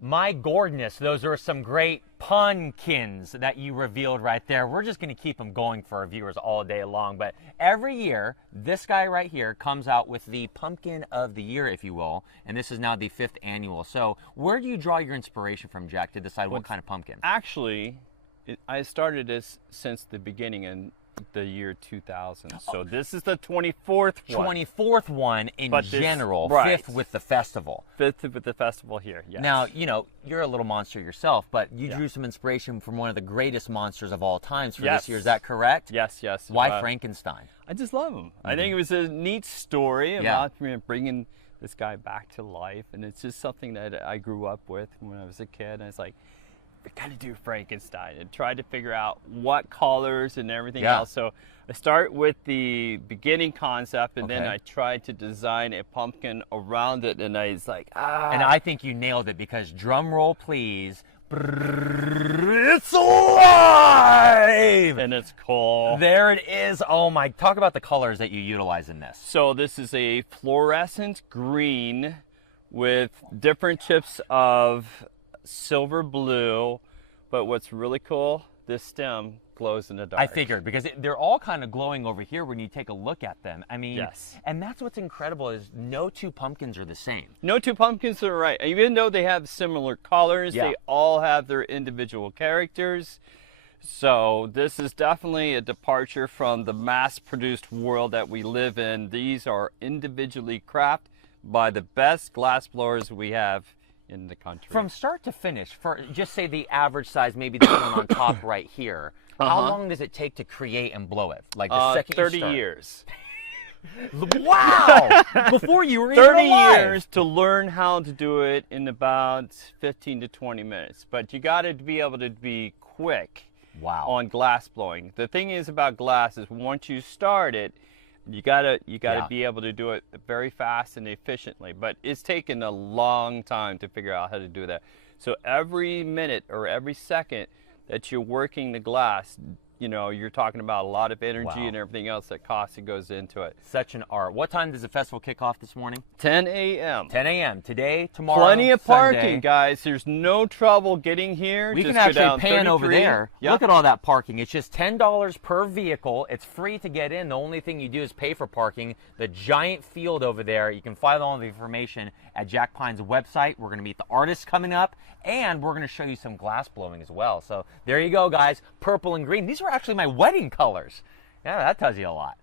My goodness, those are some great pumpkins that you revealed right there. We're just going to keep them going for our viewers all day long. But every year, this guy right here comes out with the pumpkin of the year, if you will. And this is now the 5th annual. So where do you draw your inspiration from, Jack, to decide what kind of pumpkin? Actually, I started this since the beginning in the year 2000. So this is the 24th one. 24th one in general, right. 5th with the festival. 5th with the festival here, yes. Now, you know, you're a little monster yourself, but you drew some inspiration from one of the greatest monsters of all times for this year. Is that correct? Yes, yes. Why Frankenstein? I just love him. I think it was a neat story about bringing this guy back to life, and it's just something that I grew up with when I was a kid, and I was like, we got to do Frankenstein, and tried to figure out what colors and everything else. So I start with the beginning concept, and then I tried to design a pumpkin around it, and I was like, And I think you nailed it, because drum roll, please. It's alive! And it's cool. There it is. Oh my, talk about the colors that you utilize in this. So this is a fluorescent green with different chips of silver blue, but what's really cool, this stem glows in the dark. I figured, because they're all kind of glowing over here when you take a look at them. I mean, and that's what's incredible, is no two pumpkins are the same. No two pumpkins are right. Even though they have similar colors, they all have their individual characters. So this is definitely a departure from the mass-produced world that we live in. These are individually crafted by the best glass blowers we have in the country. From start to finish, for just say the average size, maybe the one on top right here, how long does it take to create and blow it? Like the second 30 you start? years. Wow! Before you were even 30 alive. years to learn how to do it in about 15 to 20 minutes. But you got to be able to be quick on glass blowing. The thing is about glass is once you start it, you gotta be able to do it very fast and efficiently, but it's taken a long time to figure out how to do that. So every minute or every second that you're working the glass, you know, you're talking about a lot of energy and everything else that goes into it. Such an art. What time does the festival kick off this morning? 10 a.m. 10 a.m. Today, tomorrow, Plenty of parking, Sunday. Guys. There's no trouble getting here. We Just can actually go down pan over 33. there. Look at all that parking. It's just $10 per vehicle. It's free to get in. The only thing you do is pay for parking. The giant field over there, you can find all the information at Jack Pine's website. We're going to meet the artists coming up, and we're going to show you some glass blowing as well. So there you go, guys. Purple and green. These are actually my wedding colors. Yeah, that tells you a lot.